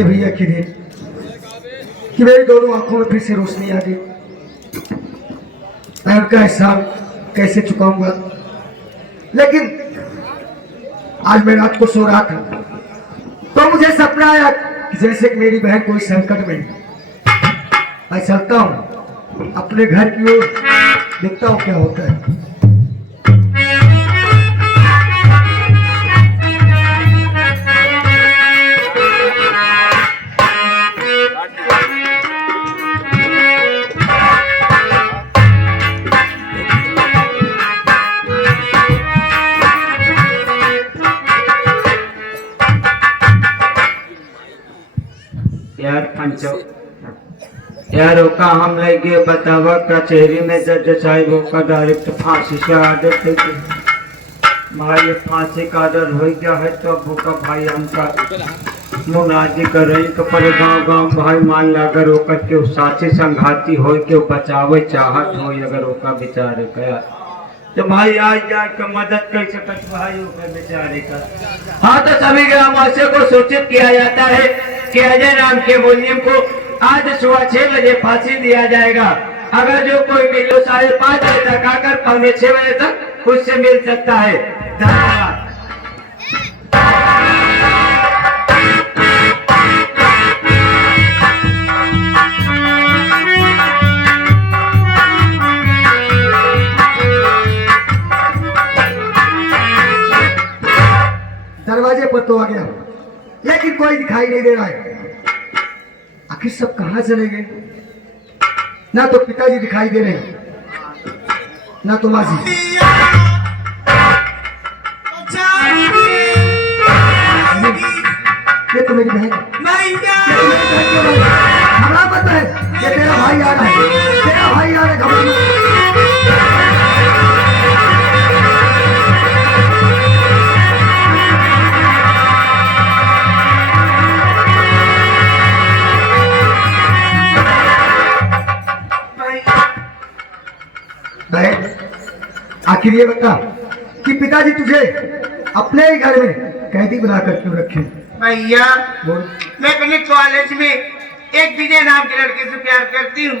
से भैया की दिन कि मेरी दोनों आंखों में फिर से रोशनी आ गई। मैं उनका एहसान कैसे चुकाऊंगा। लेकिन आज मैं रात को सो रहा था तो मुझे सपना आया कि जैसे कि मेरी बहन कोई संकट में। मैं चलता हूँ अपने घर की ओर, देखता हूँ क्या होता है। यार पंचो यार ओका हम लगे बतावा कचहरी में जज साहब का डायरेक्ट फांसी से आर्डर थे भाई। ये फांसी का आर्डर हो गया है तो अब का भाई हमका मुनाजी कर रही तो पर गाँव गाँव भाई मान ला अगर ओकर के साथी संघाती हो के बचावे चाहत हो अगर ओका बेचारे का तो भाई आज जाकर मदद कर सकत भाई ओकर बेचारे का। हाँ तो सभी ग्रामवासियों को सूचित किया जाता है कि अजय नाम के मुलजिम को आज सुबह 6 बजे फांसी दिया जाएगा। अगर जो कोई मिलो 5:30 बजे तक आकर 5:45 बजे तक उससे मिल सकता है। धन्यवाद। दरवाजे पर तो आ गया लेकिन कोई दिखाई नहीं दे रहा है। आखिर सब कहां चले गए? ना तो पिताजी दिखाई दे रहे हैं ना तो माँ जी। ये तो मेरी बहन हमारा पता है। ये तेरा भाई आ रहा है, तेरा भाई आ रहा है। आखिर ये बता कि पिताजी तुझे अपने ही घर में कैदी बनाकर क्यों रखे? भैया मैं अपने कॉलेज में एक विजय नाम के लड़के से प्यार करती हूँ,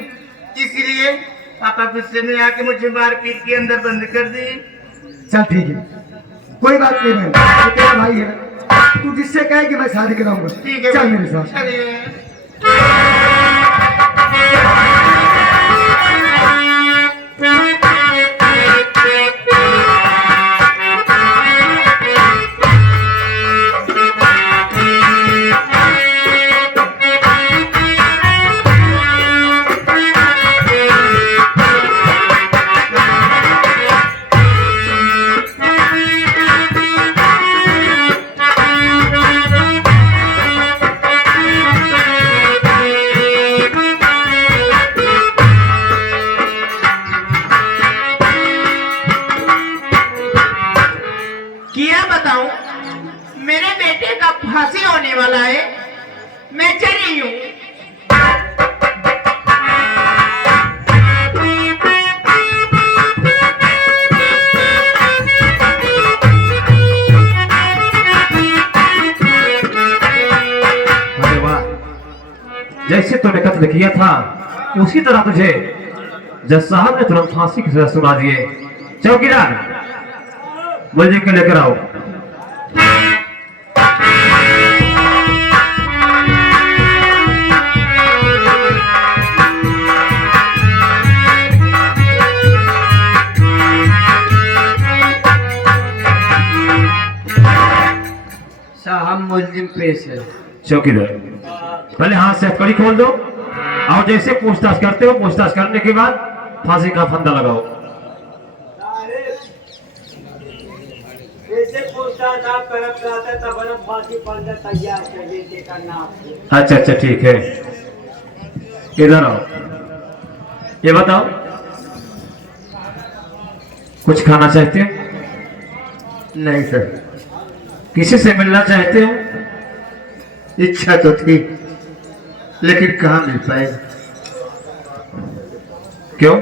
इसीलिए पापा गुस्से में आके मुझे मारपीट के अंदर बंद कर दी। चल ठीक है, कोई बात नहीं बहन, तो तेरा भाई है, तू जिससे कहे कि मैं शादी कराऊंगा। ठीक है, चल मेरे साथ। मेरे बेटे का फांसी होने वाला है, मैं चली हूँ। अरे वाह, जैसे तूने कत्ल किया था उसी तरह तुझे जज साहब ने तुरंत फांसी की सजा सुना दिए। चौकीदार मुझे के लेकर आओ। साहब मुलजिम पेश है। चौकीदार पहले हाथ से हथकड़ी खोल दो और जैसे पूछताछ करते हो पूछताछ करने के बाद फांसी का फंदा लगाओ। अच्छा अच्छा ठीक है, इधर आओ। ये बताओ कुछ खाना चाहते हो? नहीं सर। किसी से मिलना चाहते हो? इच्छा तो थी लेकिन कहाँ मिल पाएगा। क्यों?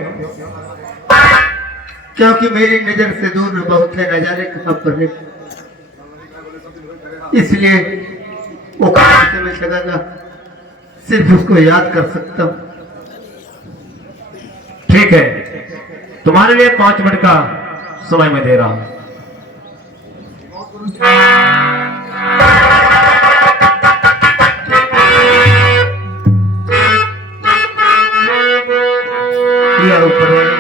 क्योंकि मेरी नजर से दूर में बहुत है, न जाने कहाँ पर है। इसलिए वो कहाँ से मैं सकेगा, सिर्फ उसको याद कर सकता हूँ। ठीक है, तुम्हारे लिए 5 मिनट का समय मैं दे रहा हूं। या ऊपर वाले,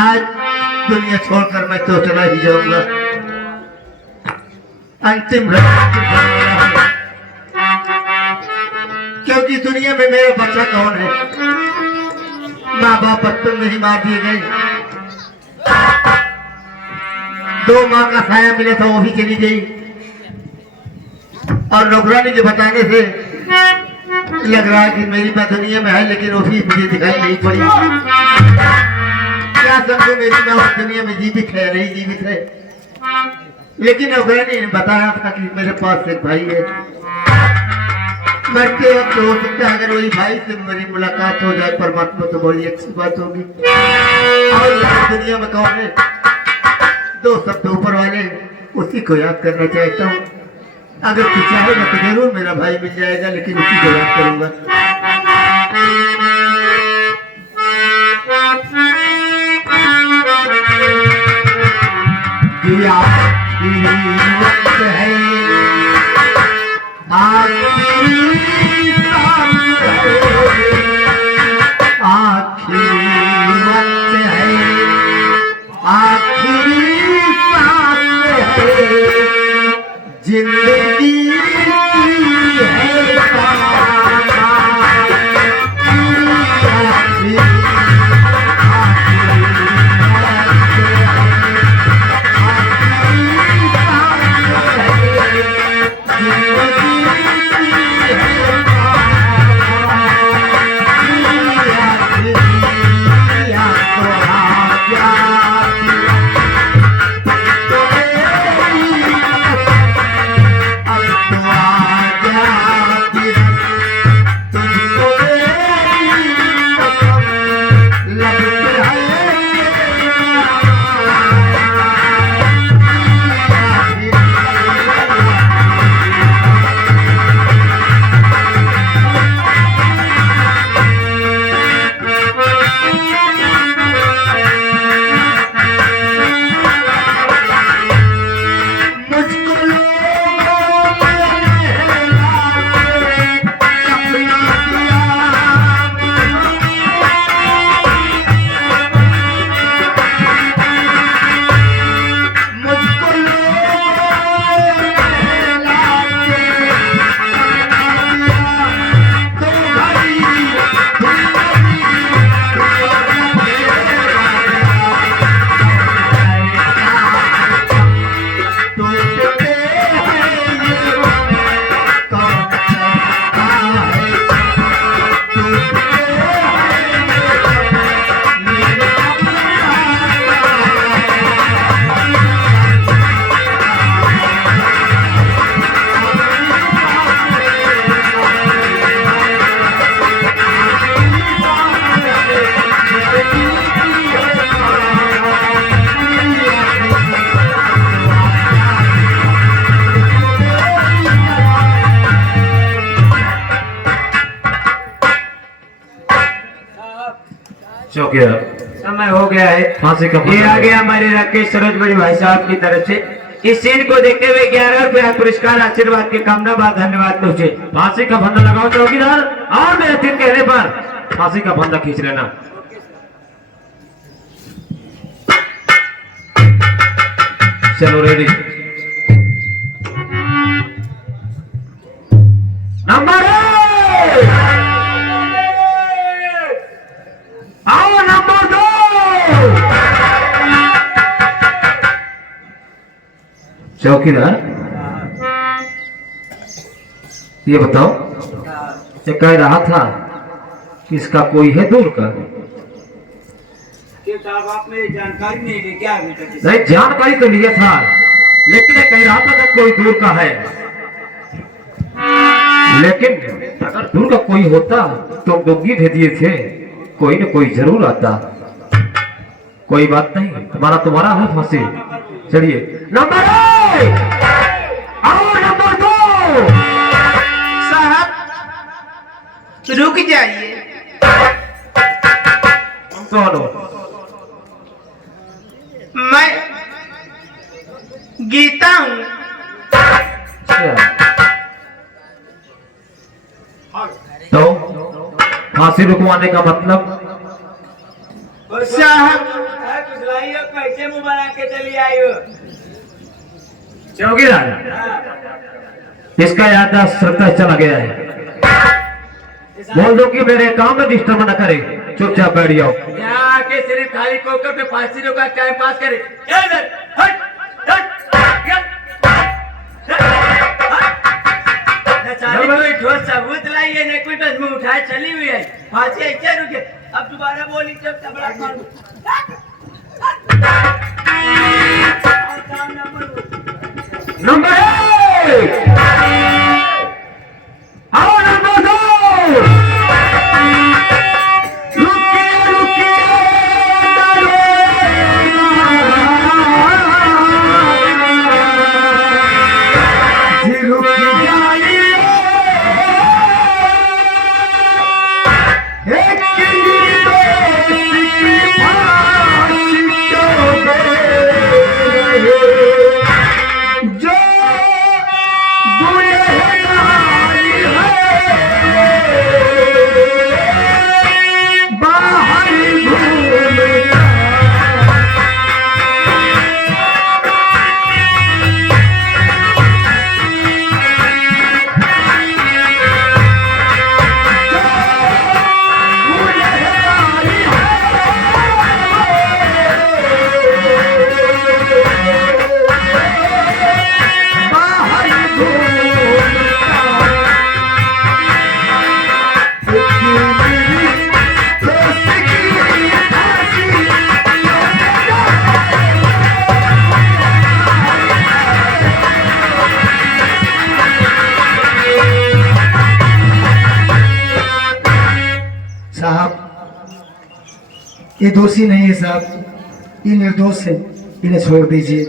आज दुनिया छोड़कर मैं तो चला ही जाऊंगा। अंतिम क्योंकि दुनिया में मेरा बच्चा कौन है? माँ बाप बचपन में ही मार दिए गए, 2 माँ का साया मिला था वो भी चली गई, और नौकरानी के बताने से लग रहा है कि मेरी माँ दुनिया में है, लेकिन वो भी मुझे दिखाई नहीं पड़ी। क्या समझो, मेरी माँ उस दुनिया में जीवित है नहीं जीवित है, लेकिन नौकरानी ने बताया था कि मेरे पास एक भाई है। मरते वक्त हो सकता है अगर वही भाई से मेरी मुलाकात हो जाए परमात्मा, तो बड़ी अच्छी बात होगी। और दुनिया में कौन है? 2 शब्द ऊपर वाले, उसी को याद करना चाहता हूँ। अगर तू चाहेगा तो जरूर मेरा भाई मिल जाएगा, लेकिन उसी को याद करूंगा। वक्त है आखिरी वक्त है, आखिरी सांस है, जिंदगी है चौकीदार, समय हो गया है फांसी का। ये आ गया हमारे राकेश सरोज बड़ी भाई साहब की तरफ से। इस सीन को देखते हुए 11 रुपया पुरस्कार आशीर्वाद के कामना बाद धन्यवाद तुझे। फांसी का फंदा लगाओ चौकीदार, और मेरे तीन कहने पर फांसी का फंदा खींच लेना। चलो रेडी। नंबर आओ, नंबर 2। चौकीदार, ये बताओ, ये कह रहा था कि इसका कोई है दूर का? आपने जानकारी नहीं ली क्या? नहीं, जानकारी तो लिया था, लेकिन ये कह रहा था कि कोई दूर का है। लेकिन अगर दूर का कोई होता तो डोंगी दे दिए थे, कोई न कोई जरूर आता। कोई बात नहीं, तुम्हारा है फांसी। चलिए नंबर 1 आओ। रुक जाइए। तुम कौन हो? मैं गीता हूँ। अच्छा। तो फांसी रुकवाने का मतलब? साहब कुछ लाइए, कैसे मुंह बना के चली आई हो? चौकीदार, इसका याददाश्त श्रद्धा चला गया है। बोल दो कि मेरे काम में डिस्टर्ब न करे, चुपचाप बैठ जाओ। यहाँ के सिर्फ खाली कोकर पे फांसी रोका टाइम पास करे। इधर, हट, हट, बेचारी कोई ठोस सबूत लाइए ने, कोई बस मुंह उठाए चली हुई है। फांसी ऐसे रुके, अब दोबारा बोली जब तबला मारू। नंबर 1, आओ नंबर 2, रुकिए रुकिए जी रुक जाइए, एक दोस्त की फांसी क्यों दे रहे, जो गुनहगारी है बाहर घूमता। साहब, ये दोषी नहीं है साहब, ये निर्दोष है, इन्हें छोड़ दीजिए।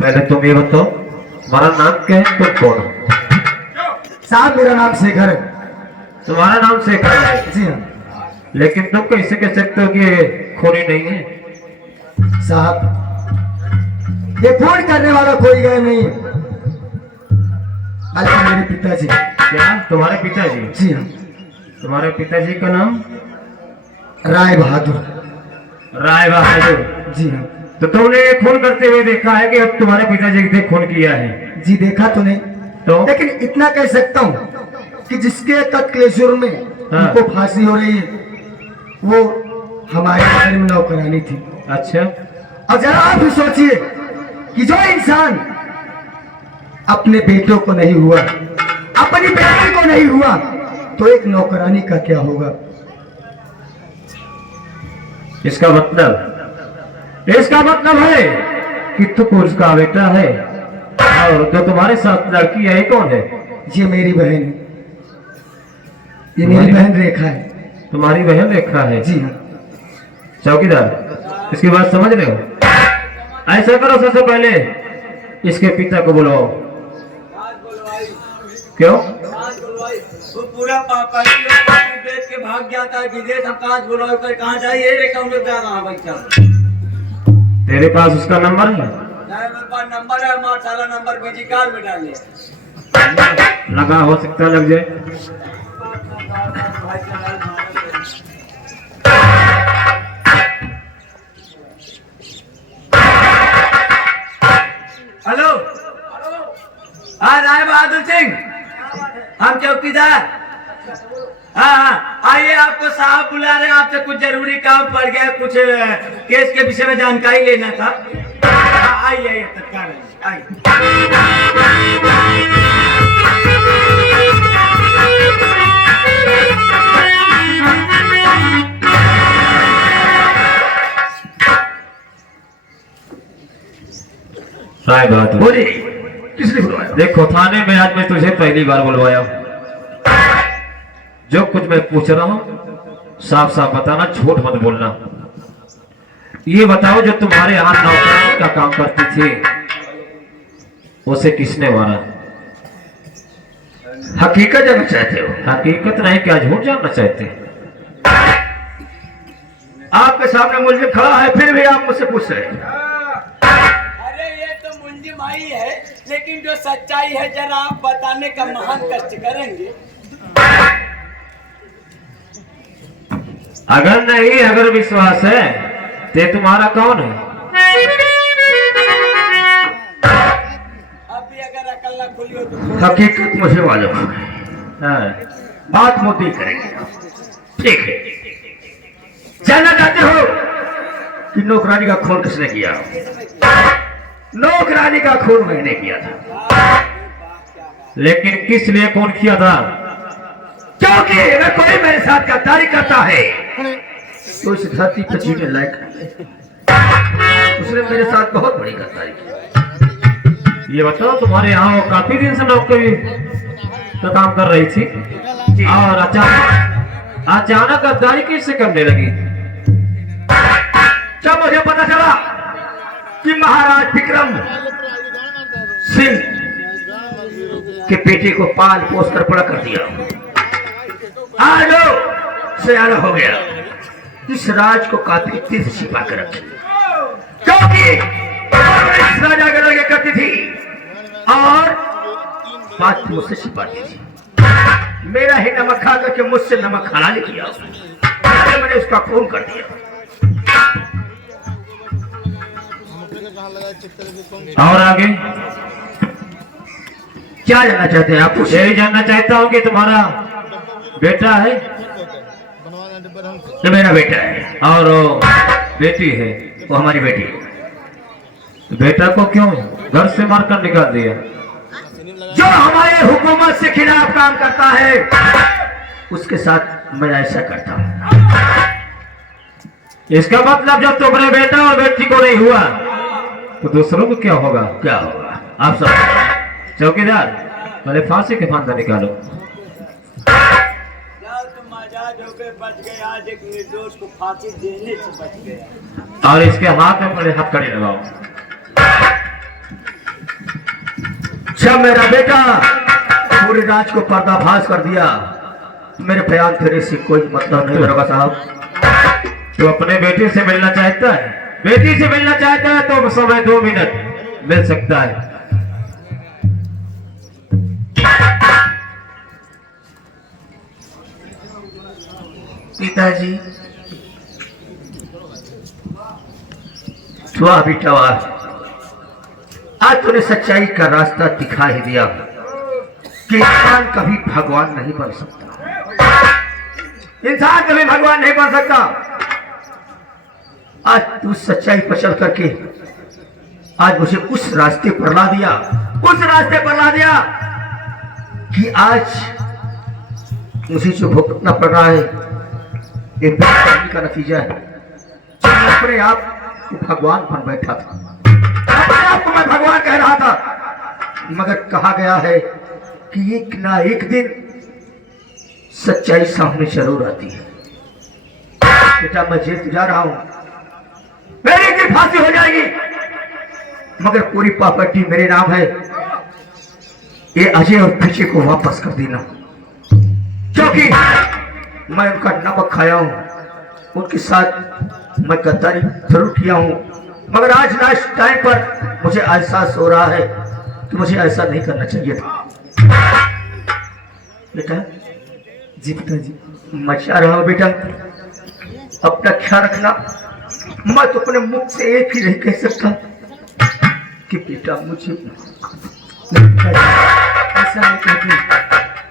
पहले तुम ये बताओ, तुम्हारा नाम क्या है, तुम कौन हो? साहब मेरा नाम शेखर है। तुम्हारा नाम शेखर है, जी हाँ लेकिन तुम कैसे कह सकते हो कि ये खूनी नहीं है? साहब, ये फोन करने वाला कोई गए नहीं, बल्कि मेरे पिताजी। क्या तुम्हारे पिताजी? जी हाँ, तुम्हारे पिताजी का नाम राय बहादुर। राय बहादुर? जी हाँ। तो तुमने ये खून करते हुए देखा है कि अब तुम्हारे पिताजी ने खून किया है? जी देखा तो नहीं, तो लेकिन इतना कह सकता हूँ कि जिसके कत्ल जुर्म में हाँ। उनको फांसी हो रही है, वो हमारे घर में नौकरानी थी। अच्छा, और जरा आप भी सोचिए कि जो इंसान अपने बेटों को नहीं हुआ, अपनी बेटी को नहीं हुआ, तो एक नौकरानी का क्या होगा? इसका मतलब है कि तू पुरुष का बेटा है, और जो तुम्हारे साथ लड़की है ये कौन है? ये मेरी बहन है, ये मेरी बहन रेखा है। तुम्हारी बहन रेखा है? जी हाँ। चौकीदार, इसकी बात समझ रहे हो? ऐसा करो, सबसे पहले इसके पिता को बुलाओ। क्यों? वो पूरा प्रॉपर्टी बेच के भाग जाता है विदेश, हम कहाँ बुलाओ, कहाँ जाइए रेखा उन्हें जा रहा बच्चा। तेरे पास उसका नंबर है? मेरे पास नंबर है, हमारा साला नंबर बिजी कार्ड में डालिए। लगा, हो सकता लग जाए। हेलो, हाँ राय बहादुर सिंह, हम चौकीदार। हाँ हाँ, आइए, आपको साहब बुला रहे हैं, आपसे कुछ जरूरी काम पड़ गया, कुछ केस के विषय में जानकारी लेना था। हाँ, आइए तत्काल आइए। राय बहादुर, बोलिए, किसने बुलवाया? देखो, थाने में आज मैं तुझे पहली बार बुलवाया। जो कुछ मैं पूछ रहा हूँ साफ साफ बताना, झूठ मत बोलना। ये बताओ, जो तुम्हारे यहाँ नौकरानी का काम करती थी, उसे किसने मारा? हकीकत जानना चाहते हो? हकीकत नहीं, क्या झूठ जानना चाहते हैं? आपके सामने मुल्जिम खड़ा है, फिर भी आप मुझसे पूछ रहे हैं। अरे ये तो मुंजिम आई है, लेकिन जो सच्चाई है जरा आप बताने का महान कष्ट करेंगे। अगर विश्वास है तो तुम्हारा कौन है? अब भी अगर अकल न खुली हो तो हकीकत मुझे मालूम है, हाँ। बात मोदी करेंगे। ठीक है, जानना चाहते हो कि नौकरानी का खून किसने किया? नौकरानी का खून मैंने किया था। लेकिन किस लिए खून किया था? क्योंकि अगर कोई मेरे साथ गद्दारी करता है तो इस धरती पर जीने लायक नहीं है। उसने मेरे साथ बहुत बड़ी गद्दारी की। ये बताओ, तुम्हारे यहाँ वो काफी दिन से नौकरी तो काम कर रही थी और अचानक गद्दारी कैसे करने लगी? जब मुझे पता चला कि महाराज विक्रम सिंह के बेटे को पाल पोस कर बड़ा कर दिया, आज वो सयाना हो गया, इस राज को काफी तेज से छिपा कर रखी, क्योंकि इस राजा के लगे करती थी और बात मुझसे छिपाती थी। मेरा ही नमक खा करके मुझसे नमक हलाल किया, मैंने उसका खून कर दिया। और आगे क्या जानना चाहते हैं आप? यही जानना चाहता हूँ कि तुम्हारा बेटा है? तो मेरा बेटा है और वो बेटी है? वो हमारी बेटी है। बेटा को क्यों घर से मारकर निकाल दिया? जो हमारे हुकूमत से खिलाफ काम करता है उसके साथ मैं ऐसा करता हूँ। इसका मतलब जब तुम्हारे बेटा और बेटी को नहीं हुआ तो दूसरों को क्या होगा? क्या होगा आप सब? चौकीदार, पहले फांसी के फंदा निकालो। जाओ तुम आजाद हो गए, बच गए। आज एक निर्दोष को फांसी देने से बच गया। और इसके हाथ में पहले हथकड़ी लगाओ। जब मेरा बेटा पूरे राज को पर्दाफाश कर दिया, मेरे बयान फिर से कोई मतलब नहीं होगा साहब। तो अपने बेटे से मिलना चाहता है? बेटी से मिलना चाहता है तो समय 2 मिनट मिल सकता है। पिताजी, वाह बेटा वाह, आज तूने सच्चाई का रास्ता दिखा ही दिया कि इंसान कभी भगवान नहीं बन सकता। इंसान कभी भगवान नहीं बन सकता। आज तू सच्चाई पर चल करके आज मुझे उस रास्ते पर ला दिया, उस रास्ते पर ला दिया कि आज मुझे जो भुगतना पड़ रहा है ये बेईमानी का नतीजा है। जो मैं अपने आप को भगवान बन बैठा था, अपने आप को मैं भगवान कह रहा था, मगर कहा गया है कि एक ना एक दिन सच्चाई सामने जरूर आती है। बेटा, मैं जेल जा रहा हूं, मेरी एक दिन फांसी हो जाएगी, मगर पूरी प्रॉपर्टी मेरे नाम है। ये अजय और पीछे को वापस कर देना, क्योंकि मैं उनका नमक खाया हूं, उनके साथ मैं गद्दारी जरूर किया हूं, मगर आज लास्ट टाइम पर मुझे एहसास हो रहा है कि मुझे ऐसा नहीं करना चाहिए था। बेटा जी, पिताजी मैं चाह रहा हूं बेटा, अपना ख्याल रखना। मैं तो अपने मुख से एक ही नहीं कह सकता कि बेटा मुझे ऐसा नहीं कहती।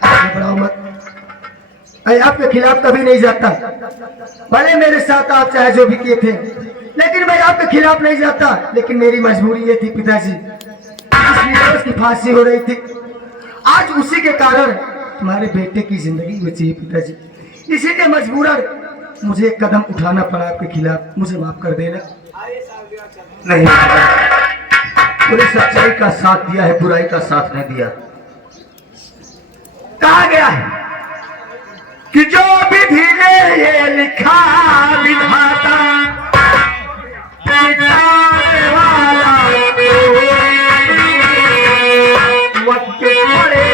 घबराओ मत, मैं आपके खिलाफ कभी नहीं जाता। भले मेरे साथ आप चाहे जो भी किए थे, लेकिन मैं आपके खिलाफ नहीं जाता। लेकिन मेरी मजबूरी ये थी पिताजी, इसलिए उसकी फांसी हो रही थी। आज उसी के कारण तुम्हारे बेटे की जिंदगी बची है पिताजी, इसीलिए मजबूरन मुझे एक कदम उठाना पड़ा आपके खिलाफ। मुझे माफ कर देना। नहीं, पूरी सच्चाई का साथ दिया है, बुराई का साथ नहीं दिया। कहा गया है कि जो विधि ने ये लिखा विधाता, मिटाने वाला कोई वक्त पड़े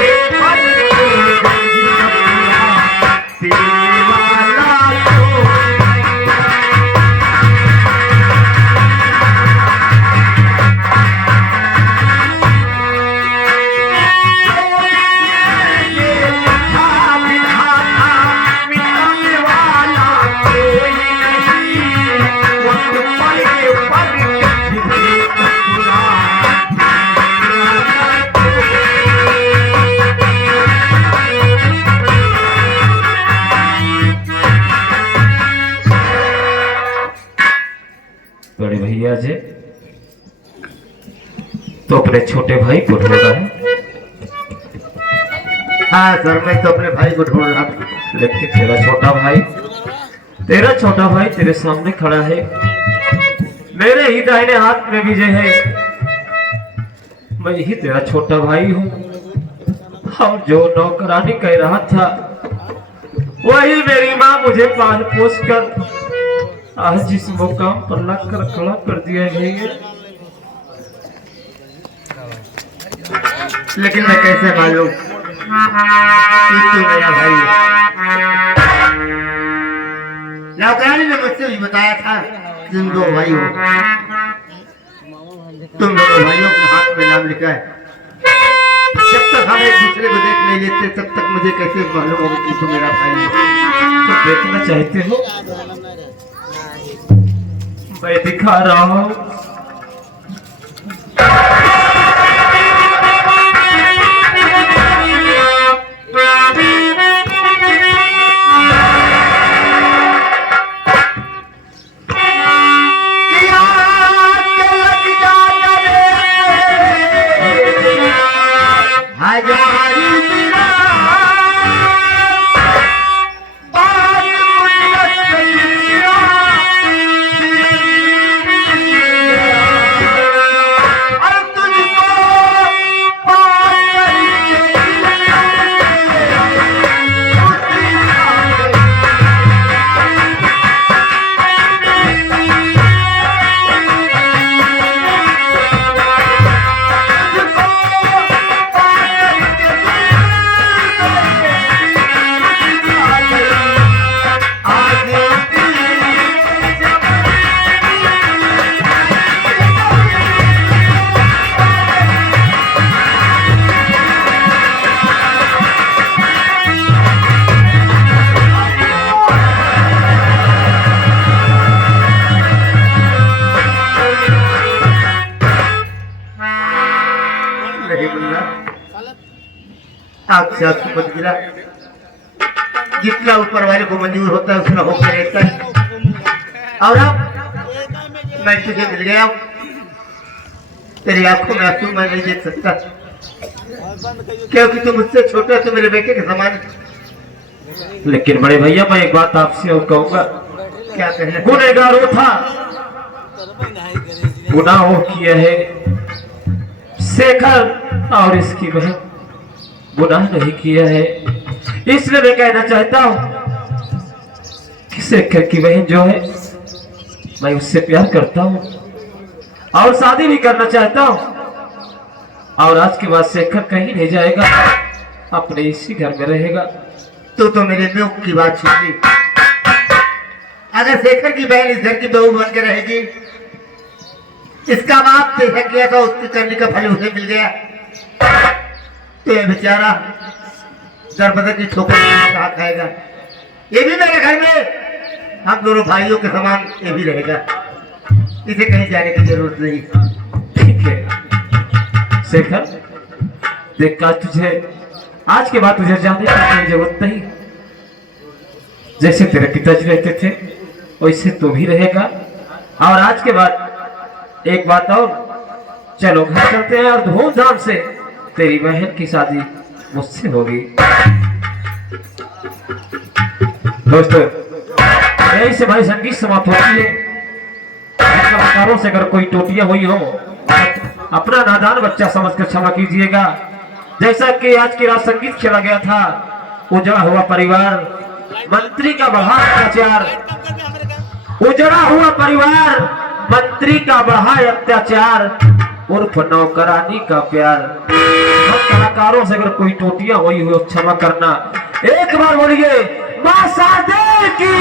बड़े भैया जी तो अपने छोटे भाई को ढूंढ रहा है। हाँ सर, मैं तो अपने भाई को ढूंढ रहा था। लेकिन तेरा छोटा भाई तेरे सामने खड़ा है। मेरे ही दाहिने हाथ में विजय है। मैं ही तेरा छोटा भाई हूँ। और जो नौकरानी कह रहा था वही मेरी माँ मुझे पाल पोस कर आज जिस मुकाम पर लग कर खड़ा कर दिया है। लेकिन मैं कैसे मालूम कि तू मेरा भाई है? नौकरानी ने मुझसे भी बताया था तुम दो भाई हो। तुम दोनों भाइयों के हाथ में नाम लिखा है। जब तक हम एक दूसरे को देख नहीं लेते तब तक मुझे कैसे मालूम होगा कि तू मेरा भाई है? तो देखना चाहते हो? मैं दिखा रहा हूँ। आपसे आपको मत गिरा। जितना ऊपर वाले को मंजूर होता है उतना होकर रहता है। और अब मैं तुझे मिल गया। तेरी आंखों में आंसू मैं नहीं देख सकता क्योंकि तुम मुझसे छोटा तो मेरे बेटे के समान। लेकिन बड़े भैया मैं एक बात आपसे और कहूंगा। क्या कहना? गुनहगार वो था, गुनाह वो किया है। शेखर और इसकी बहन गुनाह नहीं किया है। इसलिए मैं कहना चाहता हूं कि शेखर की बहन जो है मैं उससे प्यार करता हूं और शादी भी करना चाहता हूं। और आज के बाद शेखर कहीं नहीं जाएगा, अपने इसी घर में रहेगा। तो मेरे मुख की बात छीन ली। अगर शेखर की बहन इस घर की बहू बन के रहेगी, इसका बाप देखा किया था उसकी करने का फल उसे मिल गया, तो ये बेचारा दर बदर की ठोकर कहा खाएगा। ये भी मेरे घर में हम दोनों भाइयों के समान ये भी रहेगा। इसे कहीं जाने की जरूरत नहीं। ठीक है शेखर, देख आज के बाद तुझे जाने की कोई जरूरत नहीं। जैसे तेरे पिताजी रहते थे वैसे तू भी रहेगा। और आज के बाद एक बात और, चलो घर चलते हैं और धूमधाम से तेरी बहन की शादी मुझसे होगी। दोस्तों यही से भाई संगीत समाप्त होती है। कलाकारों से अगर कोई टोटियां हुई हो अपना नादान बच्चा समझकर क्षमा कीजिएगा। जैसा कि आज की रात संगीत खेला गया था, उजड़ा हुआ परिवार, मंत्री का बढ़ा अत्याचार, उजड़ा हुआ परिवार, मंत्री का बढ़ा अत्याचार, उर्फ नौकरानी का प्यार। हम कलाकारों से अगर कोई टोटियां हुई हो क्षमा करना। एक बार बोलिए मां शादी की।